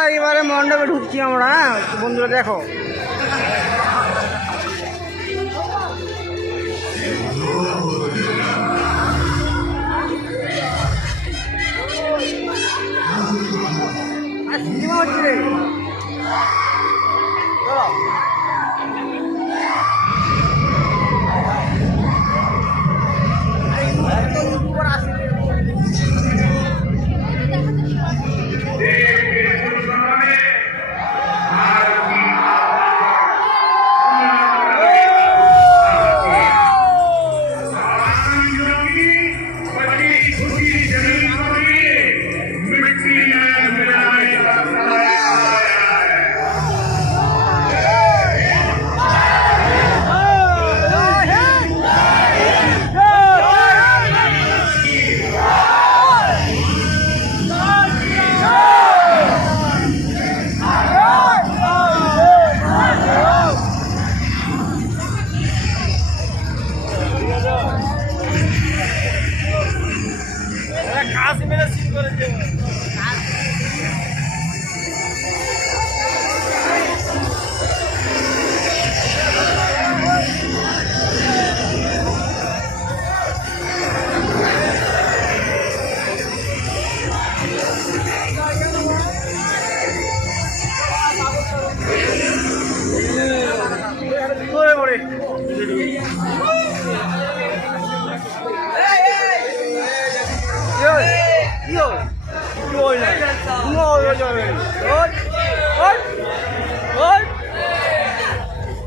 বন্ধুরা এবারে মণ্ডপে ঢুকছি আমরা। হ্যাঁ বন্ধুরা দেখো সিনেমা হচ্ছে রে।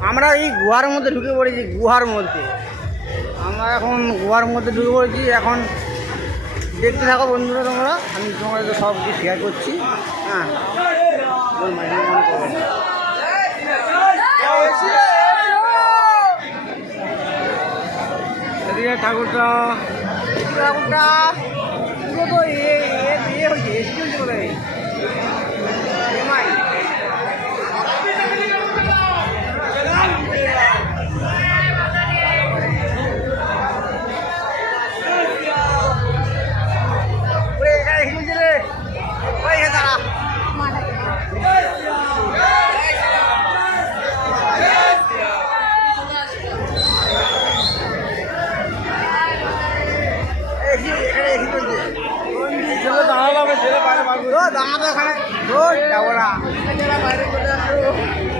আমরা এই গুহার মধ্যে ঢুকে পড়েছি। গুহার মধ্যে আমরা এখন গুহার মধ্যে ঢুকে পড়েছি। এখন দেখতে থাকো বন্ধুরা তোমরা, আমি তোমাদের সব কিছু শেয়ার করছি। হ্যাঁ এদিকে ঠাকুরটা ঠাকুরটা পুরো তো ইয়ে হয়েছে এসি চলছে কোথায় দাঁড়াবে এখানে বাইরে